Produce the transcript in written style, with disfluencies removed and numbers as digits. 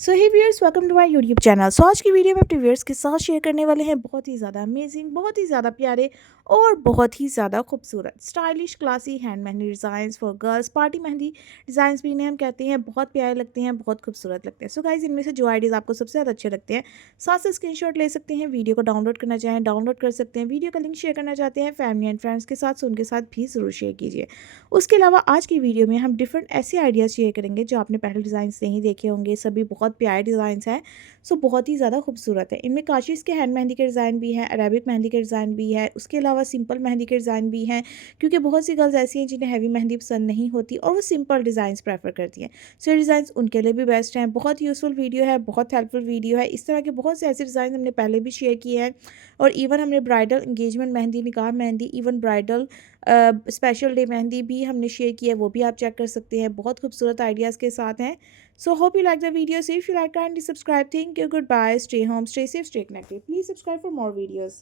So hey viewers, welcome to my YouTube channel. So आज की video में अपने व्यूअर्स के साथ शेयर करने वाले हैं बहुत ही ज़्यादा अमेजिंग, बहुत ही ज़्यादा प्यारे और बहुत ही ज़्यादा खूबसूरत stylish classy hand mehndi designs for girls. Party mehndi designs भी इन्हें हम कहते हैं, बहुत प्यारे लगते हैं, बहुत खूबसूरत लगते हैं। सो गाइज, इनमें से जो आइडियाज़ आपको सबसे ज़्यादा अच्छे लगते हैं, साथ से स्क्रीनशॉट ले सकते हैं। वीडियो को डाउनलोड करना चाहें डाउनलोड कर सकते हैं। वीडियो का लिंक शेयर करना चाहते हैं फैमिली एंड फ्रेंड्स के साथ, सो उनके साथ भी ज़रूर शेयर कीजिए। उसके अलावा आज की वीडियो में हम डिफरेंट ऐसे आइडियाज़ शेयर करेंगे जो आपने पहले डिज़ाइंस नहीं देखे होंगे। सभी बहुत प्यारे डिज़ाइंस हैं, सो बहुत ही ज़्यादा खूबसूरत है। इनमें काशीज़ के हैंड मेहंदी के डिज़ाइन भी हैं, अरेबिक मेहंदी के डिज़ाइन भी है, उसके अलावा सिंपल मेहंदी के डिज़ाइन भी हैं, क्योंकि बहुत सी गर्ल्स ऐसी हैं जिन्हें हैवी मेहंदी पसंद नहीं होती और वो सिंपल डिज़ाइंस प्रेफर करती हैं। सो ये डिज़ाइंस उनके लिए भी बेस्ट हैं। बहुत यूज़फुल वीडियो है, बहुत हेल्पफुल वीडियो है। इस तरह के बहुत से ऐसे डिज़ाइन हमने पहले भी शेयर किए हैं और इवन हमने ब्राइडल इंगेजमेंट मेहंदी, निकाह mehndi, even bridal special day mehndi भी हमने शेयर की है, वो भी आप चेक कर सकते हैं। बहुत खूबसूरत आइडियाज़ के साथ हैं। So hope you like the video. So if you like, kindly subscribe. Thank you. Goodbye. Stay home. Stay safe. Stay connected. Please subscribe for more videos.